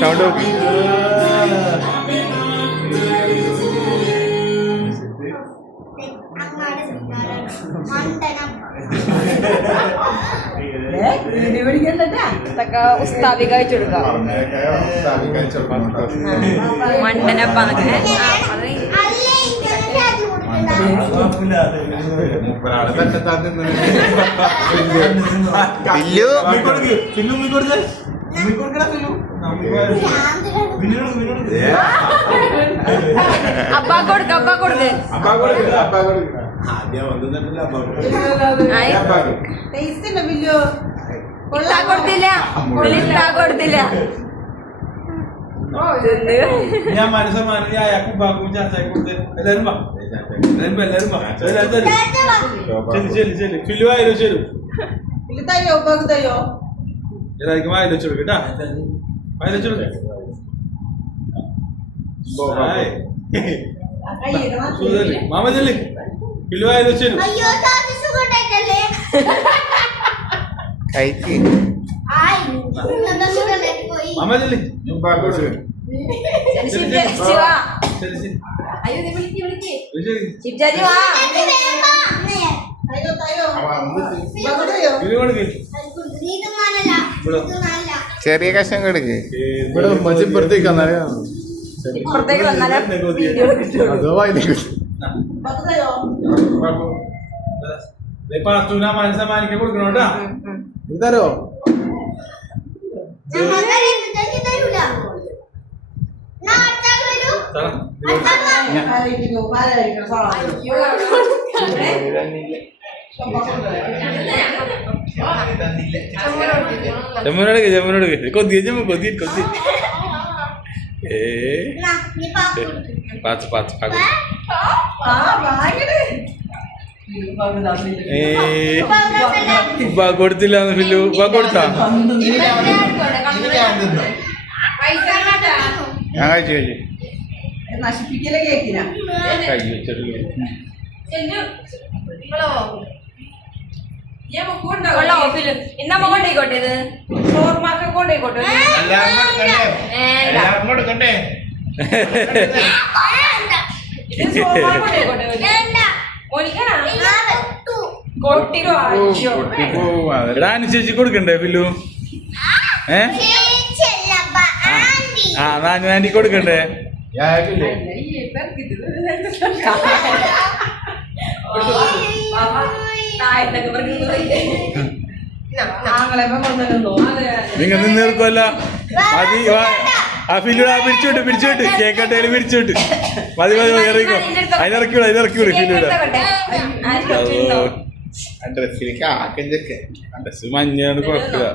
Sound ഇതൊക്കെ ഉസ്താദി കഴിച്ചെടുക്കാം. മണ്ടനപ്പാന്നൊക്കെ അപ്പാ കൊടുക്ക കൊടുത്തില്ല. ഞാൻ മനസ്സമാനം അയാൾക്കും ബാക്കും ചാച്ചായി കൊടുത്ത് എല്ലാരും ഫില്ലു ആയാലും ശരി ഏതായിരിക്കും വായിച്ചു കൊടുക്കട്ടാ വായിച്ചു കൊടുക്ക മാമ ചെല്ലി ഫില്ലു ആയാലും ശരി മാമ ചെല്ലി ചെറിയ കഷ്ണം എടുക്ക്. ഇപ്പുറത്തേക്ക് മനസ്സമാനിക്കാൻ കൊടുക്കണോട്ടാ ഇതരോ ജമ്മുനോട് കൊതി കൊടുത്തില്ല ഫില്ലു കൊടുത്താ ഞാൻ കഴിച്ചു നശിപ്പിക്കലേ കേക്കില്ല. ഇന്നമ്മ കൊണ്ടേക്കോട്ടെ ഇത് ചോർമാക്ക കൊണ്ടേക്കോട്ടെ അനുസരിച്ച് കൊടുക്കണ്ടേ ഫില്ലു നാനു ആന്റി കൊടുക്കണ്ടേ നിങ്ങൾ നിന്നേർക്കുമല്ല മതി ആ ഫില്ലു പിരിച്ചുവിട്ട് കേക്കട്ടേല് പിരിച്ചുവിട്ട് മതി ഇറങ്ങിക്കോ അതിനിറക്കിവിട ഫില്ലുടെ ഡ്രസ് മഞ്ഞാണ് കുഴപ്പമില്ല.